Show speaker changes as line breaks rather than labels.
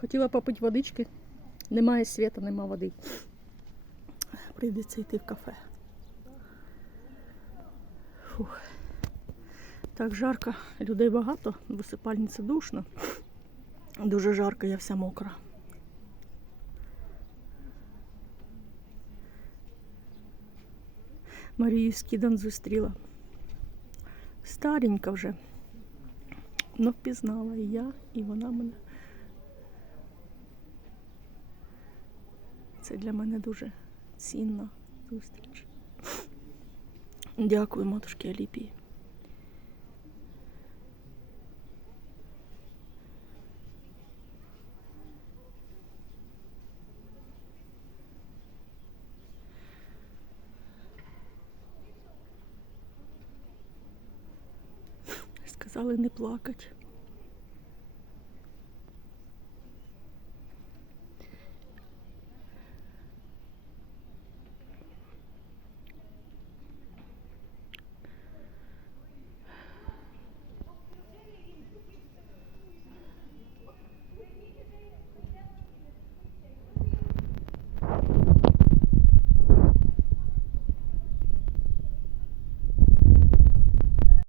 Хотіла попити водички. Немає світа, нема води.
Прийдеться йти в кафе. Фух. Так жарко, людей багато, висипальниці душно. Дуже жарко, я вся мокра. Марію Скідан зустріла. Старенька вже. Ну, впізнала і я, і вона мене. Це для мене дуже цінна зустріч. Дякую, матушки Аліпії. Сказали не плакать.